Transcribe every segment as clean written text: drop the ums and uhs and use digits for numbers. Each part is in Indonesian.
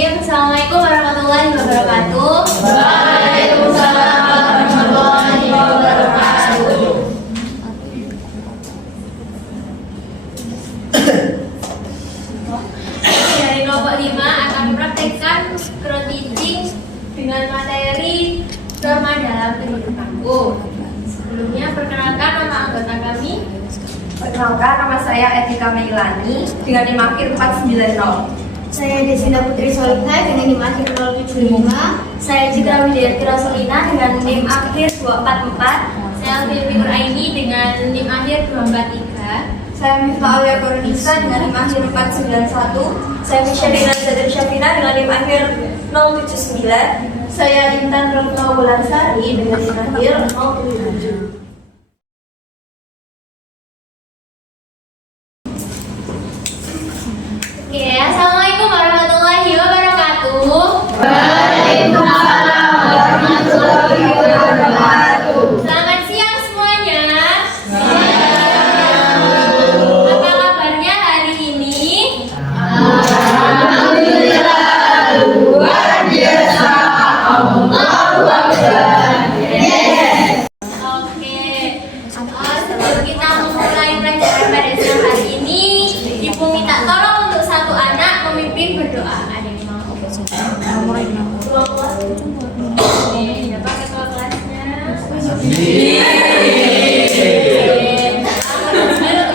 Assalamualaikum warahmatullahi wabarakatuh. Waalaikumsalam warahmatullahi wabarakatuh. Dari kelompok 5 akan mempraktekkan teaching dengan materi norma dalam kehidupanku. Sebelumnya perkenalkan nama anggota kami. Perkenalkan, nama saya Etika Meilani dengan NIM akhir 490. Saya Desina Putri Solika dengan NIM akhir 075. Saya Citra Widiarti Rasulina dengan NIM akhir 244. Saya Alfi Nuraini dengan NIM akhir 243. Saya Miftah Aulia Kornisa dengan NIM akhir 491. Saya Misyadina Zadir Syafina dengan NIM akhir 079. Saya Intan Retno Wulansari dengan NIM akhir 077. Oke, Assalamualaikum warahmatullahi wabarakatuh. Waalaikumsalam warahmatullahi wabarakatuh. Selamat siang semuanya. Apa kabarnya hari ini? Alhamdulillah, luar biasa. Allahu Akbar. Oke, sebelum kita memulai pelajaran pada siang hari ini, Ibu minta tolong untuk satu anak memimpin berdoa. Ada yang mau? Ketua kelas. Oke, siapa ketua kelasnya?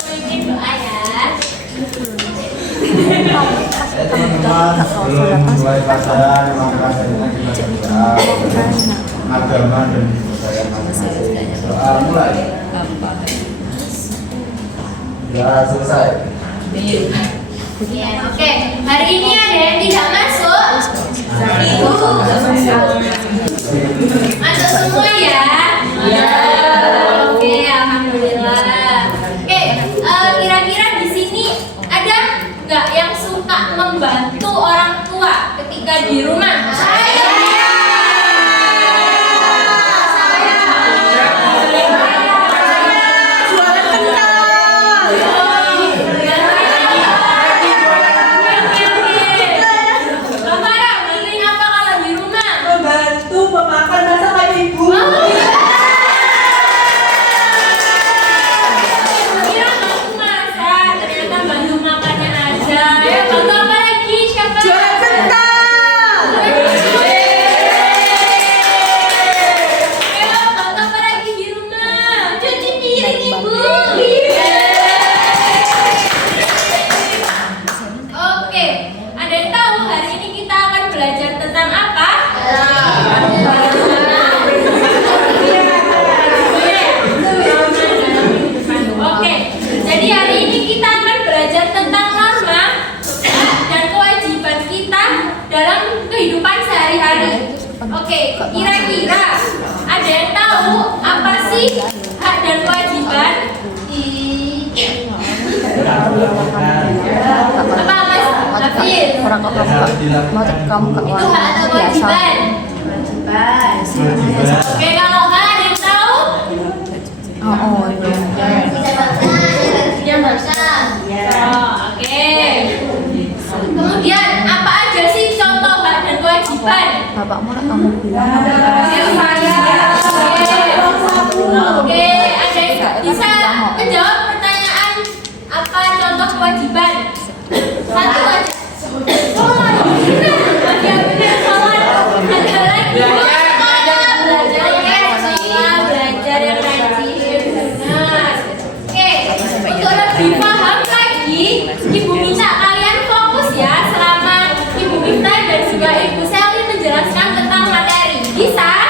Memimpin doa ya. Teman-teman, sebelum mulai pelajaran, maka saya kita berdoa agama dan kepercayaan masing-masing. Doa mulai. Ya, selesai. Ya, oke. Hari ini ada yang tidak masuk. Masuk semua ya? Ya. Oke, alhamdulillah. Oke, kira-kira di sini ada nggak yang suka membantu orang tua ketika di rumah? Oke, kira-kira ada yang tahu apa sih hak dan kewajiban? Apa Mas Hafiz? Orang kok kamu gak Itu hak atau kewajiban? Oke, kalau nggak ada yang tahu? Yang baca. Oke. Kemudian apa aja sih contoh hak dan kewajiban? bapakmu lah kamu bilang Oke, ada yang bisa menjawab pertanyaan apa contoh kewajiban? Satu aja. Ya benar, sholat. Ada lagi. Belajar yang rajin. Benar. Oke, untuk lebih paham lagi, Ibu minta kalian fokus ya selama Ibu Minta dan juga Ibu Selly menjelaskan tentang materi. Bisa?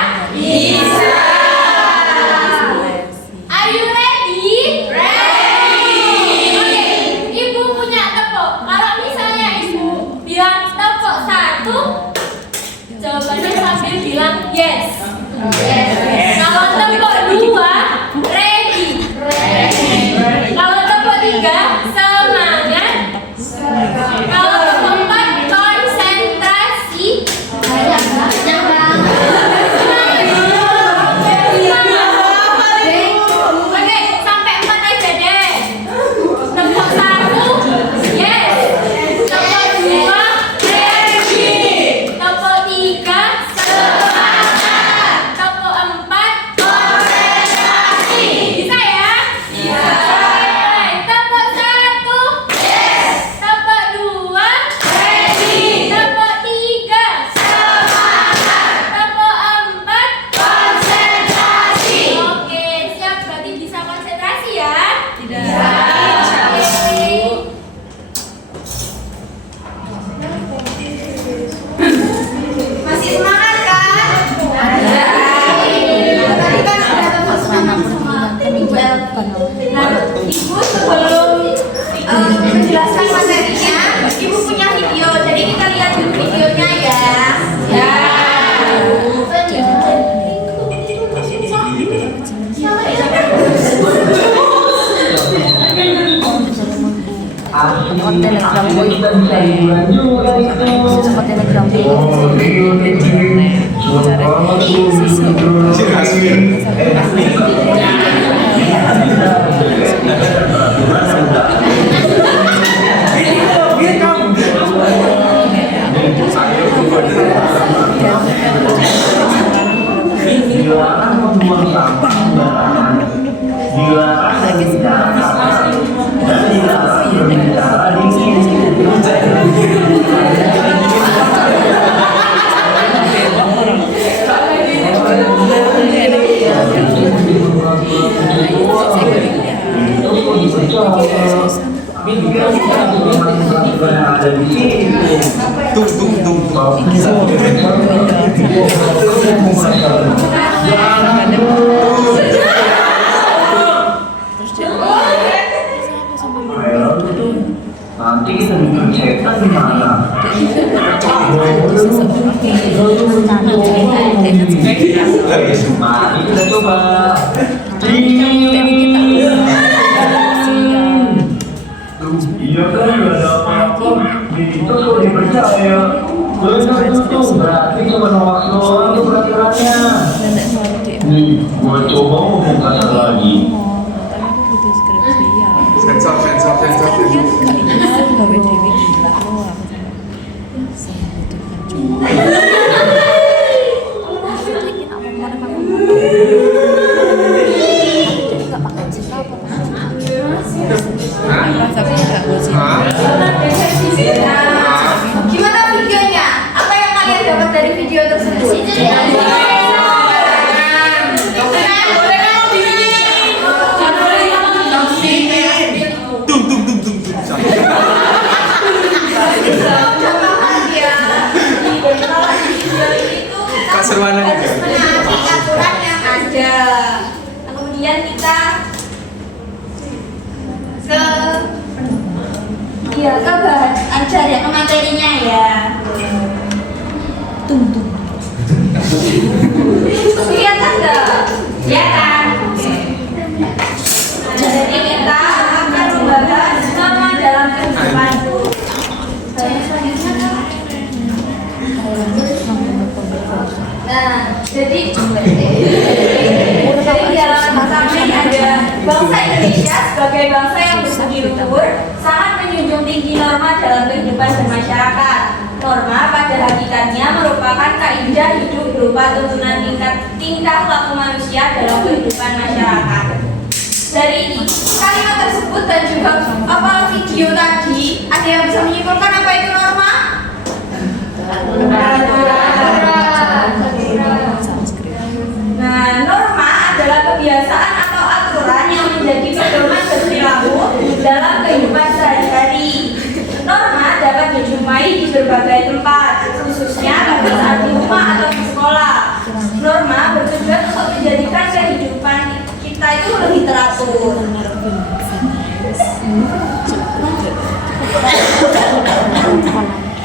On Telegram boy. Sama Telegram boy. Nanti kita bikin cetak gimana? Mari kita coba. Iya kan nggak ada apa-apa. Itu kok dipercaya. Benar itu berarti cuma waktu itu peraturannya. Nih, gua coba ngomong kasar lagi. Sensor. Gawe dewi gila loh. Gimana videonya? Apa yang kalian dapat dari video tersebut? Keseruan aja. Harus menaati aturan yang ada. Kemudian kita ke bahan ajar ya, ke materinya ya. Kelihatan nggak? Kelihatan. Jadi kita akan membahas norma dalam kehidupan. Nah, jadi di halaman pertama ini ada bangsa Indonesia sebagai bangsa yang berbudi luhur sangat menjunjung tinggi norma dalam kehidupan bermasyarakat. Norma pada hakikatnya merupakan kaidah hidup berupa tuntunan tingkah laku manusia dalam kehidupan masyarakat. Dari kalimat tersebut dan juga apa video tadi, ada yang bisa menyimpulkan apa itu norma? Nah, norma adalah kebiasaan atau aturan yang menjadi pedoman berperilaku dalam kehidupan sehari-hari. Norma dapat dijumpai di berbagai tempat, khususnya pada saat di rumah atau di sekolah. Norma bertujuan untuk menjadikan kehidupan kita itu lebih teratur.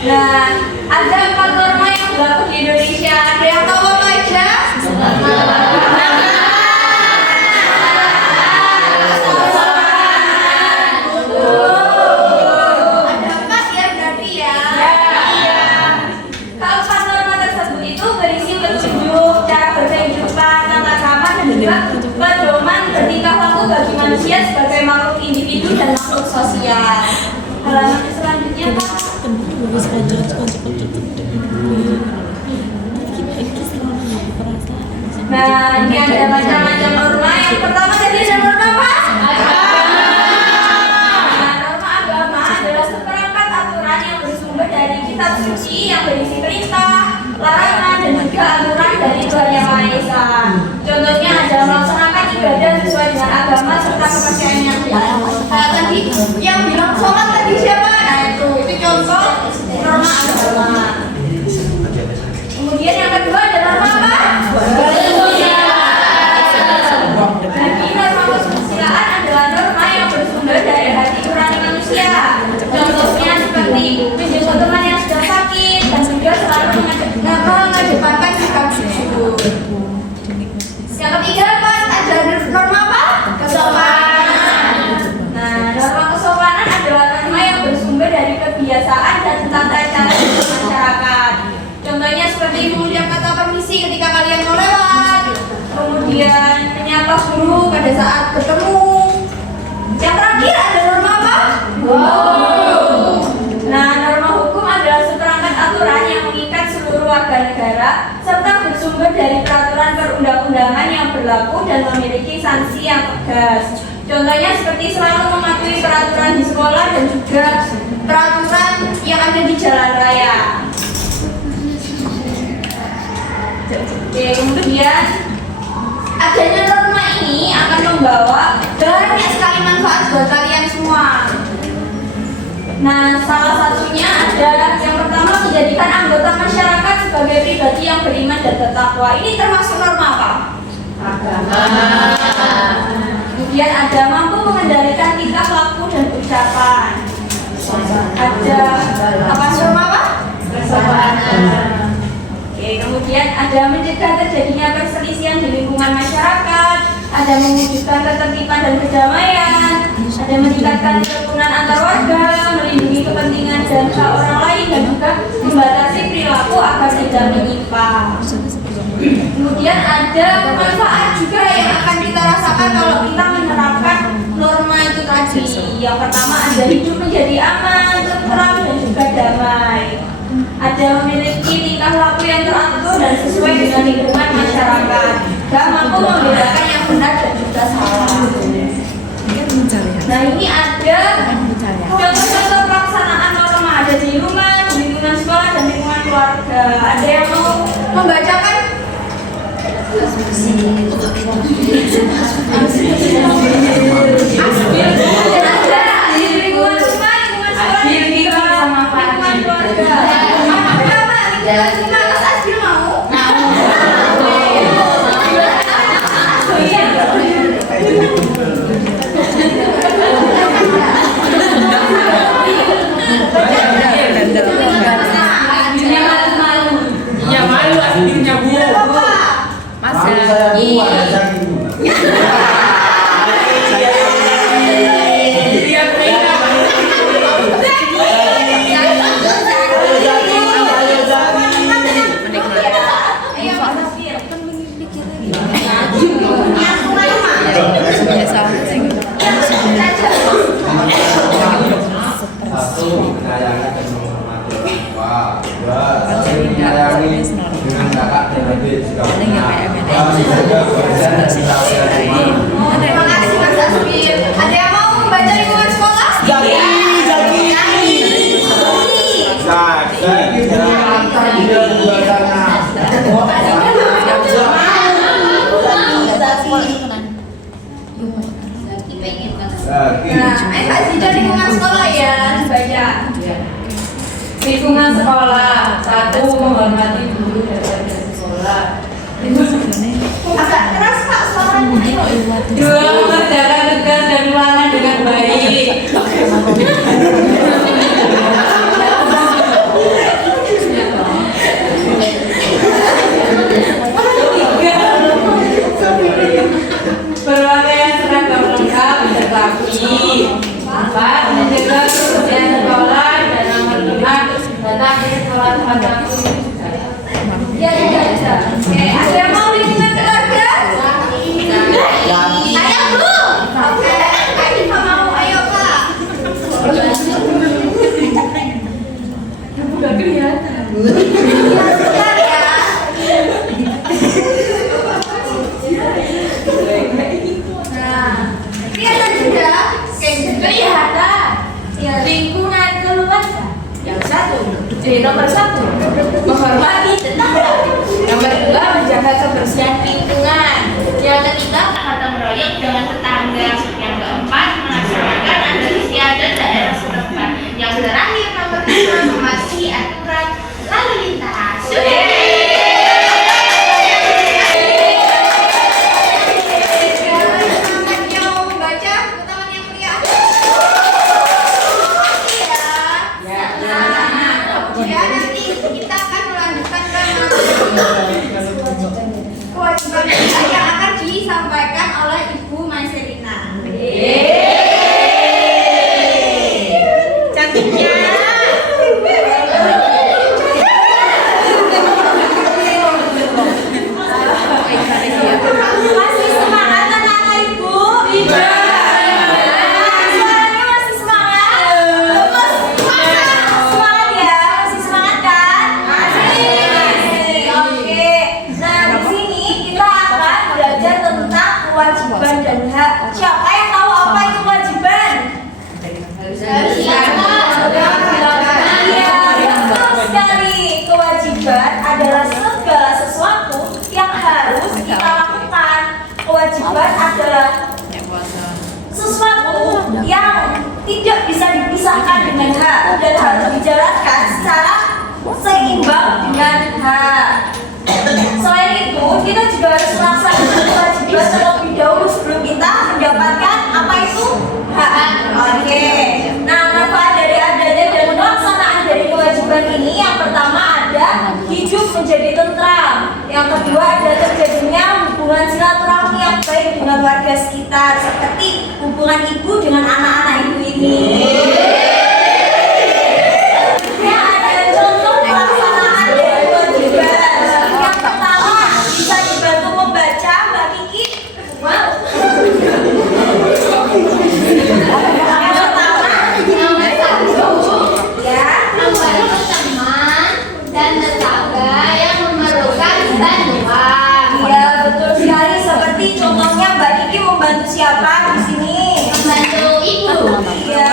Nah, ada 4 norma yang berlaku di Indonesia. Ada yang tahu apa aja? Ada 4 ya berarti ya. Keempat norma tersebut itu berisi petunjuk cara berkehidupan, tata krama dan juga pedoman bertingkah laku bagi manusia sebagai makhluk individu dan makhluk sosial. Halaman selanjutnya Pak. Nah, ini ada macam-macam norma. Yang pertama tadi ada norma apa? Nah, norma agama adalah seperangkat aturan yang bersumber dari kitab suci yang berisi perintah, larangan dan juga aturan dari Tuhan Yang Maha Esa. Contohnya adalah melaksanakan ibadah sesuai dengan agama serta kepercayaan yang benar. Tadi yang bilang sholat tadi siapa? Nah, itu contoh norma agama. Kemudian yang kedua ada norma apa? Jadi norma kesusilaan adalah norma yang bersumber dari hati nurani manusia. Contohnya seperti menjenguk teman yang sedang sakit dan juga selalu mengedepankan sikap syukur. Yang ketiga apa? Ada norma menyapa guru pada saat bertemu. Yang terakhir ada norma apa? Nah, norma hukum adalah seperangkat aturan yang mengikat seluruh warga negara serta bersumber dari peraturan perundang-undangan yang berlaku dan memiliki sanksi yang tegas. Contohnya seperti selalu mematuhi peraturan di sekolah dan juga peraturan yang ada di jalan raya. Oke, kemudian adanya norma ini akan membawa banyak sekali manfaat buat kalian semua. Nah, salah satunya ada yang pertama menjadikan anggota masyarakat sebagai pribadi yang beriman dan bertakwa. Ini termasuk norma apa? Agama. Kemudian ada mampu mengendalikan tingkah laku dan ucapan. Ada apa norma apa? Kesopanan. Oke, kemudian ada mencegah terjadinya perselisihan di lingkungan masyarakat, ada mewujudkan ketertiban dan kedamaian, ada meningkatkan kerukunan antar warga, melindungi kepentingan dan hak orang lain, dan juga membatasi perilaku agar tidak menyimpang. Kemudian ada manfaat juga yang akan kita rasakan kalau kita menerapkan norma itu tadi. Yang pertama ada hidup menjadi aman, tentram, dan juga damai. Ada memiliki tingkah laku yang teratur dan sesuai dengan lingkungan masyarakat. Dan mampu membedakan yang benar dan juga salah. Nah, ini ada contoh-contoh pelaksanaan norma ada di rumah, di lingkungan sekolah, dan lingkungan keluarga. Ada yang mau membacakan? Ada di lingkungan rumah, lingkungan sekolah, lingkungan keluarga. Lingkungan rumah, Mas Asbil mau? Ya malu aslinya Bu. Satu, menyayangi dan menghormati orang tua. Dua, saling menyayangi dengan kakak dan adik jika benar. Tiga, menjaga kebersihan dan kebersihan rumah. Terima kasih Mas Asbil. Ada yang mau membaca lingkungan sekolah? Zaki antar dia buatannya. Nah, Pak Zido lingkungan sekolah ya, baca. Lingkungan sekolah, satu menghormati guru dan warga sekolah. Agak keras Pak suaranya. Dua mengerjakan tugas dan ruangan dengan baik. Berpakaian seragam lengkap dan rapi. Empat, menjaga kebersihan sekolah dan nomor 5 datang ke sekolah tepat waktu. Ya, Oke, ada yang mau lingkungan keluarga? Ayo Bu. Oke, Kak Diva mau, ayo Pak. Udah kelihatan. Sebentar ya. Nah, kelihatan juga? Kelihatan. Ya, lingkungan keluarga. Yang satu, nomor 1 menghormati tetangga. Nomor 2 menjaga kebersihan lingkungan. Yang ketiga, gotong royong dengan tetangga. Yang keempat, melaksanakan adat istiadat daerah setempat. Yang terakhir, nomor 5, mematuhi aturan lalu lintas. Yang mau membaca, tangan yang meriah. Ya, nanti kita akan melanjutkan ke kewajiban yang akan disampaikan oleh beban dan hak. Siapa yang tahu apa itu kewajiban? Iya, betul sekali. Kewajiban adalah segala sesuatu yang harus kita lakukan. Kewajiban adalah sesuatu yang tidak bisa dipisahkan dengan hak dan harus dijalankan secara seimbang dengan hak. Selain itu, kita juga harus melaksanakan kewajiban terlebih dahulu sebelum kita mendapatkan apa itu hak. Oke. Nah, manfaat dari adanya dan pelaksanaan dari kewajiban ini yang pertama ada hidup menjadi tentram. Yang kedua ada terjadinya hubungan silaturahmi yang baik dengan warga sekitar seperti hubungan ibu dengan anak-anak ibu ini. Ya, ada contoh pelaksanaan dari kewajiban. Yang pertama bisa dibantu membaca, Mbak Kiki. Wow. Yang pertama, ya, Membantu teman dan tetangga yang memerlukan bantuan. iya betul sekali. Seperti contohnya Mbak Kiki membantu siapa di sini? Membantu ibu. Iya.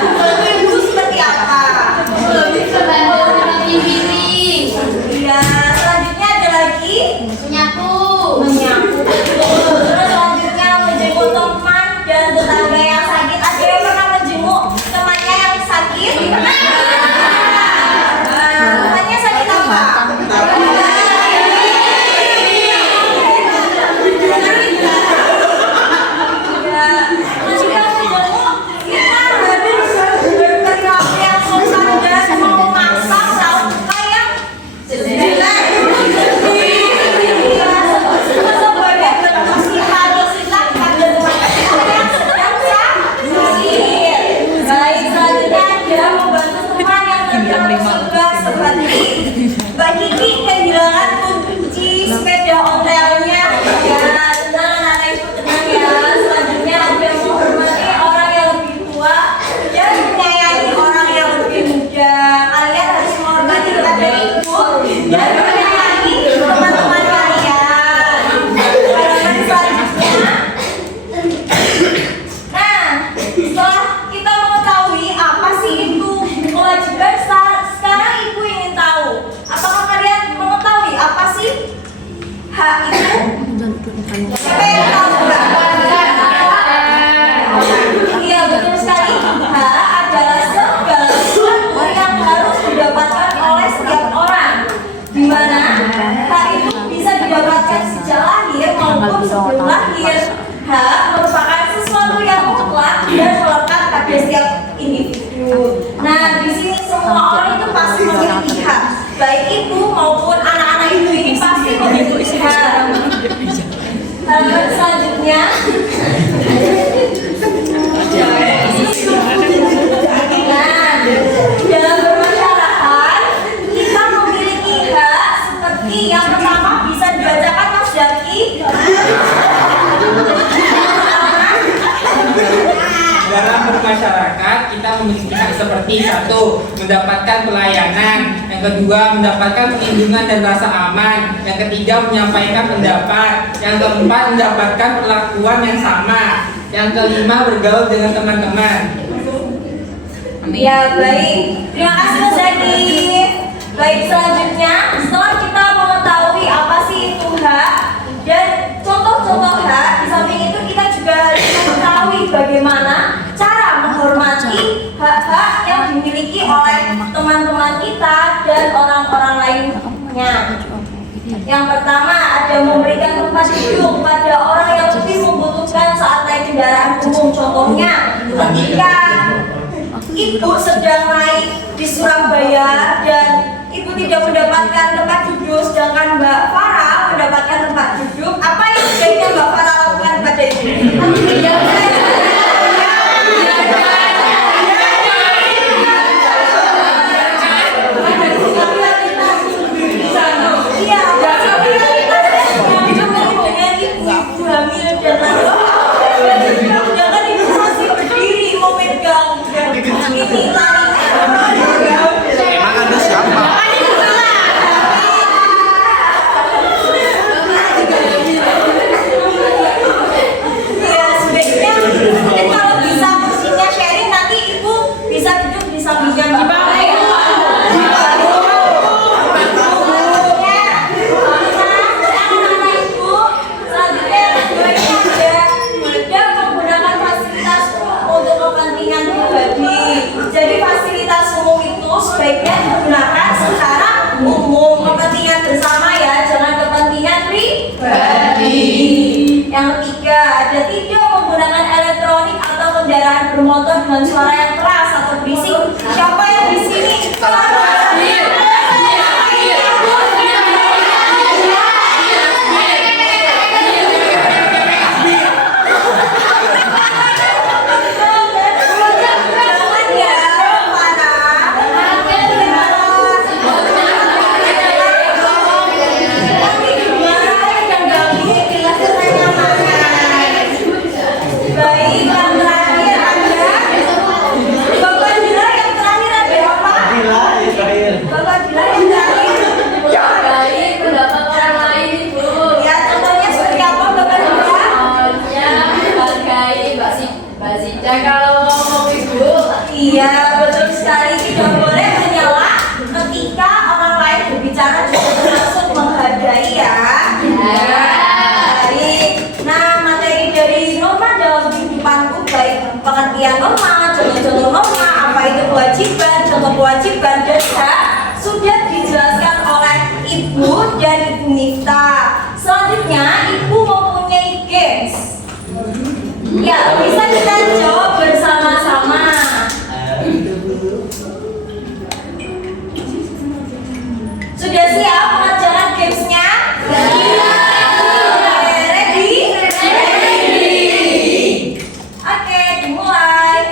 Membantu ibu seperti apa? Membantu mencuci piring. Iya. Selanjutnya ada lagi Menyapu. menyapu. Betul. Terus selanjutnya menjenguk teman dan tetangga yang sakit. Ada yang pernah menjenguk temannya yang sakit? Temannya sakit apa? Mbak Kiki kehilangan kunci sepeda ontelnya. Ya, tenang anak ibu, tenang ya. Selanjutnya ada menghormati orang yang lebih tua dan menyayangi orang yang lebih muda. Kalian harus menghormati kepada ibu dan menyayangi teman-teman kalian. Halaman selanjutnya. Nah, setelah kita mengetahui apa sih itu kewajiban, sekarang ibu ingin tahu, apakah kalian mengetahui apa sih hak itu? Siapa yang tahu Mbak? Iya betul sekali. Hak adalah segala sesuatu yang harus didapatkan oleh setiap orang, di mana hak itu bisa didapatkan sejak lahir maupun sebelum lahir. Hak merupakan sesuatu yang mutlak dan melekat pada setiap individu. Nah, di sini semua orang itu pasti memiliki hak, baik ibu maupun anak-anak ibu ini pasti memiliki hak. Halaman selanjutnya. Nah, dalam bermasyarakat kita memiliki hak seperti yang pertama bisa dibacakan Mas Zaki. Dalam bermasyarakat kita memiliki hak seperti satu, mendapatkan pelayanan, yang kedua mendapatkan perlindungan dan rasa aman, yang ketiga menyampaikan pendapat, yang keempat mendapatkan perlakuan yang sama, yang kelima bergaul dengan teman-teman. Ya baik, terima kasih Mas Zaki. Baik, selanjutnya setelah kita mengetahui apa sih itu hak dan contoh-contoh hak, di samping itu kita juga harus mengetahui bagaimana cara menghormati hak-hak yang dimiliki oleh teman-teman kita dan orang-orang lainnya. Yang pertama ada memberikan tempat duduk pada orang yang lebih membutuhkan saat naik kendaraan umum. Contohnya ketika ibu sedang naik di Surabaya dan ibu tidak mendapatkan tempat duduk, sedangkan Mbak Farah mendapatkan tempat duduk, apa yang sebaiknya Mbak Farah lakukan kepada ibu? Iya, dengan ibu hamil dan jangan ibu masih berdiri memegang ini Emang ada siapa? bermotor dengan suara yang keras atau berisik? Siapa yang di sini? Kalau ngomong ibu, Iya, betul sekali. Tidak boleh menyela ketika orang lain berbicara juga bermaksud menghargai ya. Baik. Nah, materi dari norma dalam kehidupanku baik pengertian norma, contoh-contoh norma, apa itu kewajiban, contoh kewajiban dan hak sudah dijelaskan oleh Ibu dan Ibu Nifta. Selanjutnya, Ibu mempunyai games. Ya, bisa kita jawab bersama-sama. Sudah siap mengerjakan gamesnya? Iya. Ready? Oke, dimulai.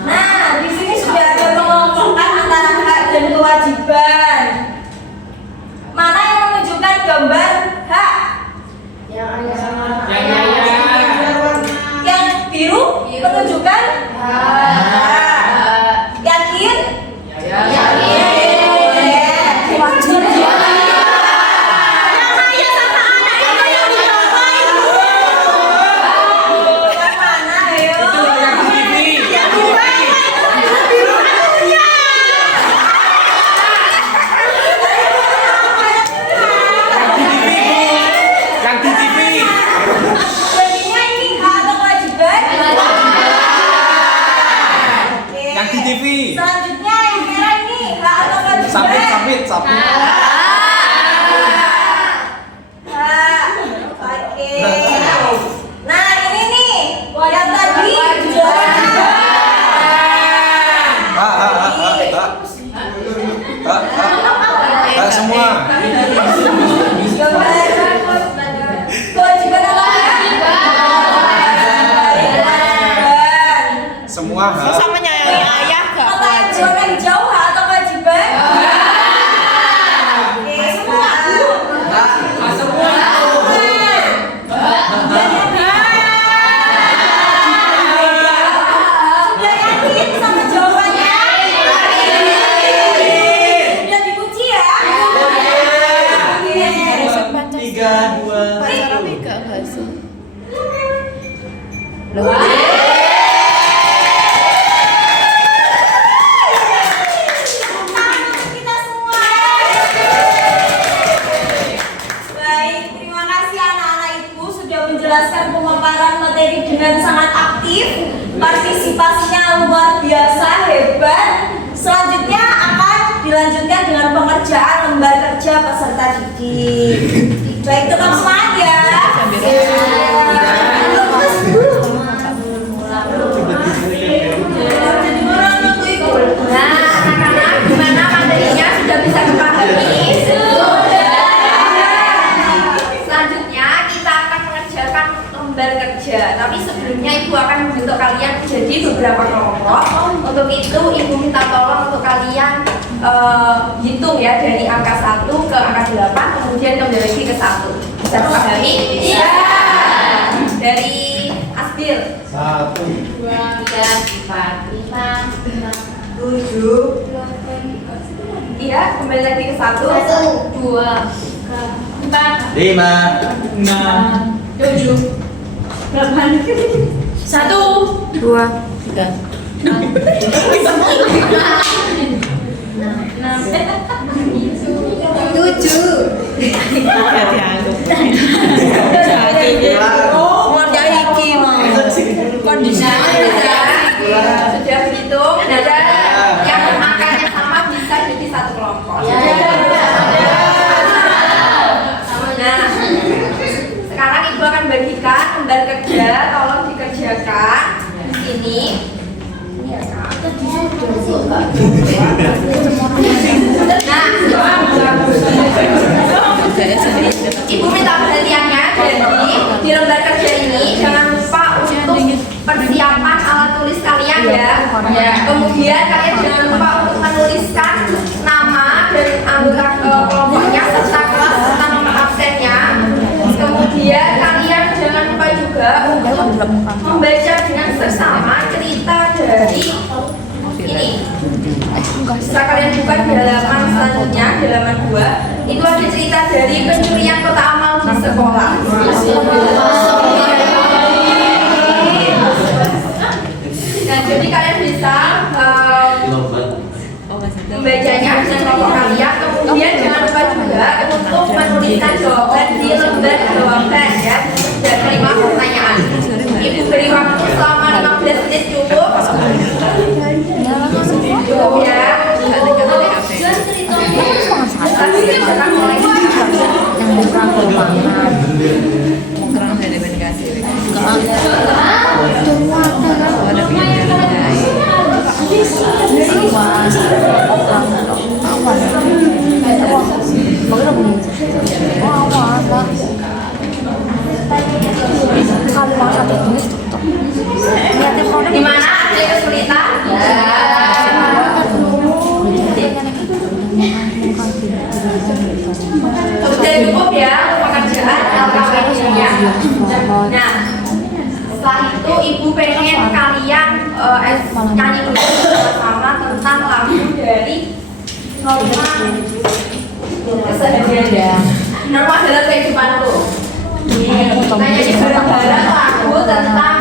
Nah, di sini sudah ada pengelompokan antara hak dan kewajiban. Mana yang menunjukkan gambar hak? Yang biru menunjukkan yakin? Selanjutnya yang merah ini hak atau kewajiban? Sabit. Oke. Nah ini nih yang tadi Semua. kewajiban apa? Semua hak. Sama menyayangi ayah gak wajib. Warna hijau hak atau kewajiban? Oke, semua. Sudah yakin sama jawabannya? Sudah dikunci ya? Oke. 3, 2. Pacar apa gak sih? Kita semua. Baik, terima kasih anak-anak Ibu sudah menjelaskan pemaparan materi dengan sangat aktif. Partisipasinya luar biasa hebat. Selanjutnya akan dilanjutkan dengan pengerjaan lembar kerja peserta didik. Baik, tetap semangat ya. Nah, anak-anak gimana materinya sudah bisa dipahami? Selanjutnya kita akan mengerjakan lembar kerja. Tapi sebelumnya Ibu akan membentuk kalian jadi beberapa kelompok. Untuk itu Ibu minta tolong untuk kalian hitung ya dari angka 1 ke angka 8, kemudian kembali lagi ke 1. Bisa dipahami? Iya. Dari Asbil. 1, 2, 3, 4, 5, 7. Iya, kembali lagi ke 1, 2, 4, 5. 7, 8, 1, 2, 3. 6. Sudah berhitung, ada yang angkanya sama bisa jadi satu kelompok. Nah, sekarang Ibu akan bagikan lembar kerja tolong dikerjakan di sini. Ini ya, Kak. Nah, Ibu minta perhatiannya, jadi di lembar kerja ini jangan lupa untuk persiapan alat tulis kalian ya. Kemudian kalian jangan lupa untuk menuliskan nama dari anggota kelompoknya serta kelas serta nomor absennya. Kemudian kalian jangan lupa juga untuk membaca dengan bersama cerita dari ini. Bisa kalian buka di halaman selanjutnya, di halaman 2. Itu ada cerita dari pencurian kotak amal di sekolah. Nah, jadi kalian bisa membacanya dengan kelompok kalian. Kemudian jangan lupa juga untuk menuliskan jawaban di lembar jawaban ya. Dan terima pertanyaan. Ibu beri waktu selama 15 menit cukup. Cukup ya. Gimana? Ada kesulitan? Sudah cukup ya pekerjaan LKPD-nya. Nah, setelah itu ibu pengen kalian nyanyi dulu bersama tentang lagu dari norma keseharian. Norma dalam kehidupanku. Kita nyanyi bareng-bareng lagu tentang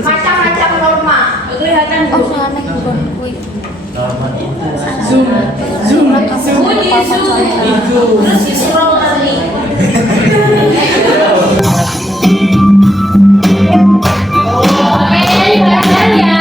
macam-macam norma. Kelihatan bu. Bunyi zoom. Terus di scroll nanti. Oke, belajar ya.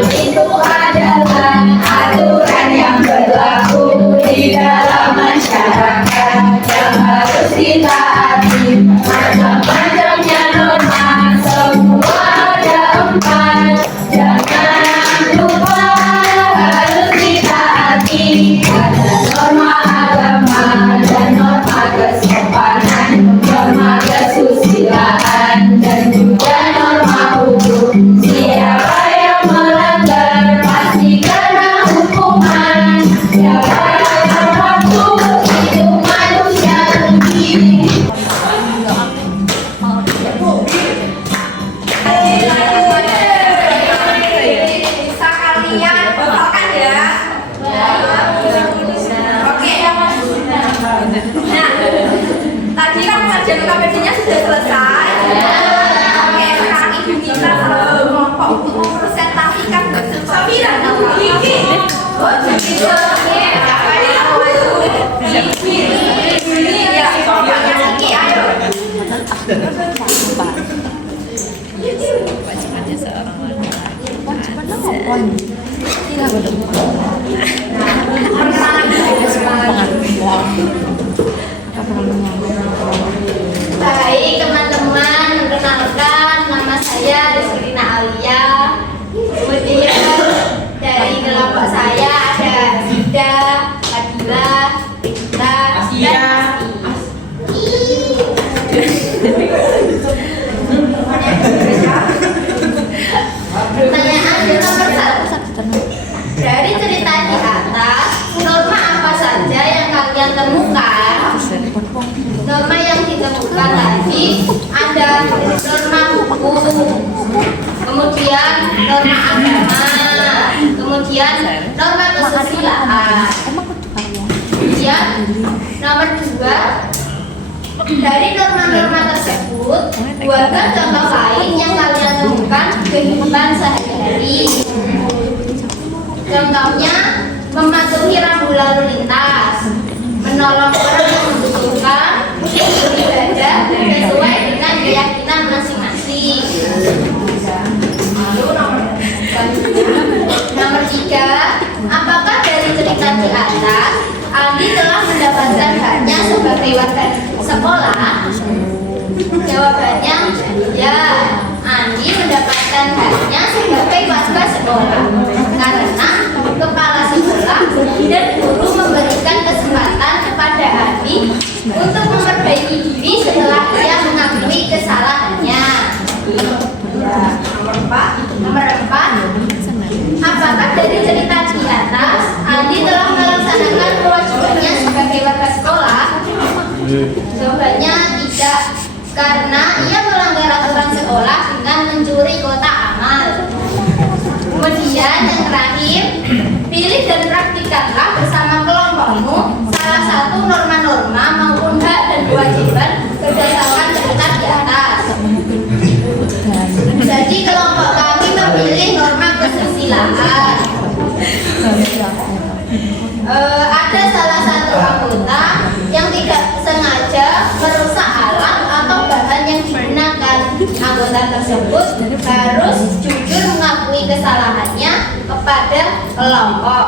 Itu adalah aturan yang berlaku di dalam masyarakat yang harus ditaati. Macam-macamnya norma, semua ada 4. Jangan lupa harus ditaati. Ada norma agama dan norma kesopanan, norma kesusilaan dan juga norma hukum. Siapa yang melanggar pasti kena hukuman. Siapa yang terpaksa itu manusia rugi. Bisa kalian batalkan ya. Oke. Nah, tadi kan pengerjaan KPD-nya sudah selesai. Oke, sekarang ibu minta kelompok untuk mempresentasikan Safira dan Vicky. Oh, jadi ini ya, kelompoknya Vicky, ayo. Baik teman-teman, perkenalkan nama saya Rizkina Alia. Kemudian dari kelompok saya ada Zida, Adila, Rita, dan Pertanyaan nomor 1. Dari cerita di atas, norma apa saja yang kalian temukan? Norma yang ditemukan tadi ada norma hukum, kemudian norma agama, kemudian norma kesusilaan. Kemudian nomor 2, dari norma-norma tersebut, buatkan contoh lain yang kalian temukan kehidupan sehari-hari. Contohnya, mematuhi rambu lalu lintas, menolong orang yang membutuhkan, beribadah sesuai dengan keyakinan masing-masing. Lalu nomor 3, apakah dari cerita di atas Andi telah mendapatkan haknya sebagai warga sekolah? Jawabannya ya. Andi mendapatkan haknya sebagai warga sekolah karena kepala sekolah dan guru memberikan kesempatan kepada Andi untuk memperbaiki diri setelah ia mengakui kesalahannya. Nomor 4. Apakah dari cerita di atas Andi telah melaksanakan kewajibannya sebagai warga sekolah? Jawabannya tidak, karena ia melanggar aturan sekolah dengan mencuri kotak amal. Kemudian yang terakhir, pilih dan praktikkanlah bersama kelompokmu salah satu norma-norma maupun hak dan kewajiban berdasarkan cerita di atas. Jadi kelompok kami memilih norma kesusilaan. Ada salah satu anggota yang tidak sengaja merusak alat atau bahan yang digunakan. Anggota tersebut harus jujur mengakui kesalahannya kepada kelompok,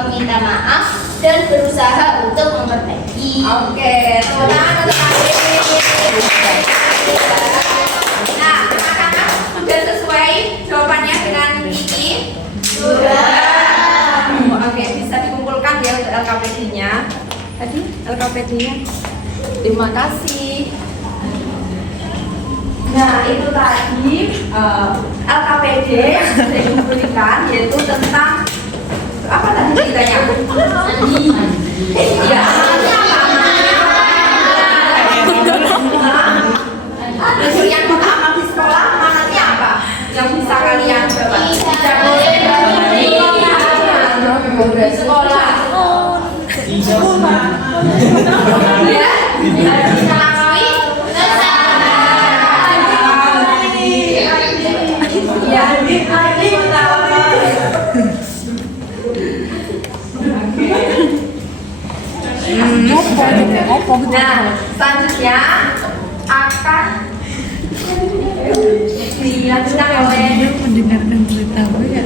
meminta maaf dan berusaha untuk memperbaiki. Oke, tepuk tangan untuk Andi. Nah, anak-anak sudah sesuai jawabannya dengan Kiki? Sudah. Oke, bisa dikumpulkan ya untuk LKPD-nya. Tadi LKPD-nya. Terima kasih. Nah, itu tadi LKPD yang sudah dikumpulkan, yaitu tentang apa tadi ceritanya? Iya. Yang kotak amal di sekolah mananya apa? Yang bisa kalian coba? Di sekolah. Ya, bisa mengakui kesalahan. Ya, nah, selanjutnya akan dilanjutkan oleh mendengarkan cerita ya.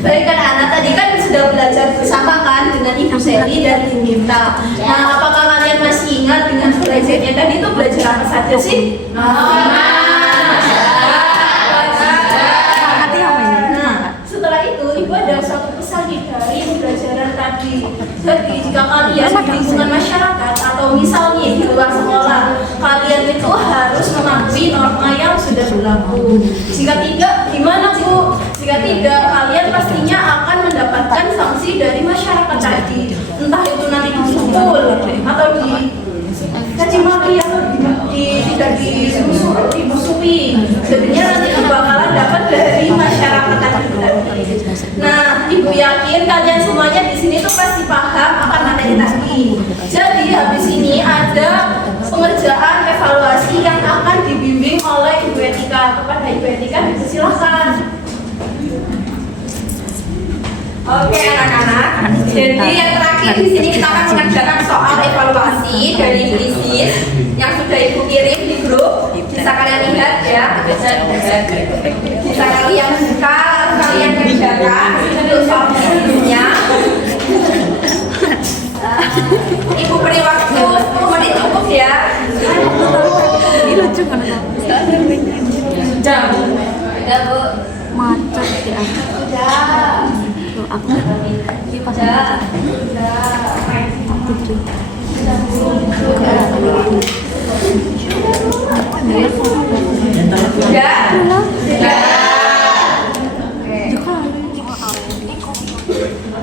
baik anak-anak, tadi kan sudah belajar bersama kan dengan Ibu Seli dan Dinda. Nah, apakah kalian masih ingat dengan belajarnya tadi itu belajar apa saja sih? Setelah itu Ibu ada satu pesan dari pembelajaran tadi. Jadi jika kalian di lingkungan masyarakat atau misalnya di luar sekolah, kalian itu harus mematuhi norma yang sudah berlaku. Jika tidak, gimana Bu? Jika tidak, kalian pastinya akan mendapatkan sanksi dari masyarakat tadi. Entah itu nanti dipukul atau dicaci maki atau tidak dimusuhi. Jadinya nanti bakalan dapat dari masyarakat tadi. Nah, Ibu yakin kalian semuanya di sini tuh pasti paham akan materi tadi. Jadi habis ini ada pengerjaan evaluasi yang akan dibimbing oleh Ibu Etika. Kepada Ibu Etika dipersilakan. Oke anak-anak, jadi yang terakhir di sini kita akan mengerjakan soal evaluasi dari krisis yang sudah Ibu kirim di grup. Bisa kalian lihat ya, bisa kalian buka, kalian kerjakan untuk soal kritisnya. Ibu beri waktu 10 menit cukup ya. Ini lucu kan? Jam. Ya Bu. Macet ya. Udah. Aku Udah.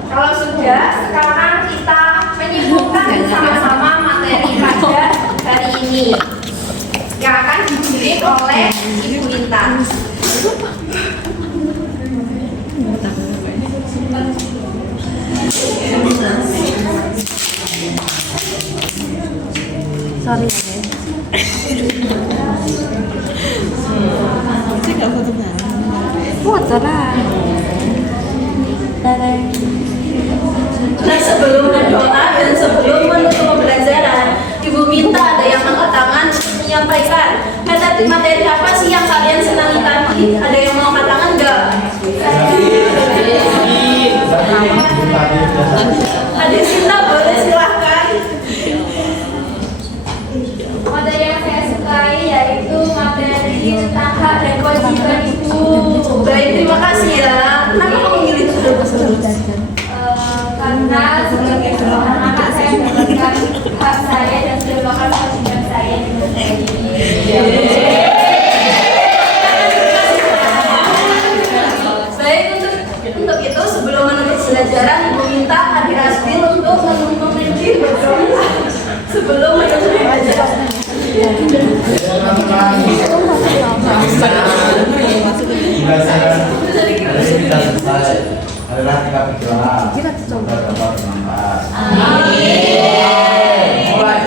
Kalau sudah, sekarang kita menyimpulkan bersama-sama materi pada hari ini yang akan dibimbing oleh Ibu Intan. sorry ya guys. Saya nggak foto foto lah. Nah, sebelum berdoa dan sebelum menutup pembelajaran, Ibu minta ada yang angkat tangan menyampaikan materi apa sih yang kalian senangi tadi? Ada yang mau angkat tangan enggak? tadi udah selesai. Adik Sinta boleh silahkan. Materi yang saya sukai yaitu materi tentang hak dan kewajiban ibu. Baik, terima kasih ya. Kenapa kamu milih itu? Karena sebagai seorang anak saya mendapatkan hak saya dan merupakan kewajiban saya di negeri ini. Baik, untuk itu sebelum menutup pelajaran, Ibu minta adik Asbil untuk memimpin berdoa sebelum menutup pelajaran. Kita selesai. Adalah kita berdoa. Semoga dapat bermanfaat. Mulai.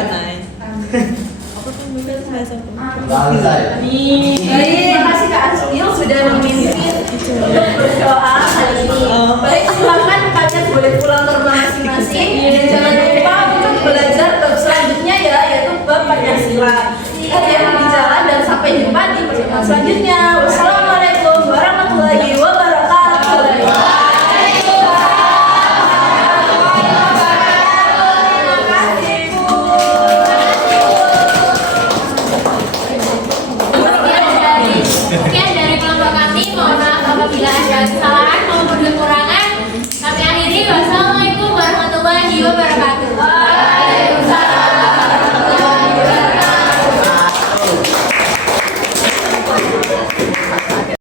Selesai. Baik, terima kasih Kak Asbil sudah memimpin untuk berdoa kali ini. Baik, silakan kalian boleh pulang ke rumah masing-masing dan jangan lupa untuk belajar bab selanjutnya ya, yaitu bab Pancasila. Kalian di jalan dan sampai jumpa di pertemuan selanjutnya.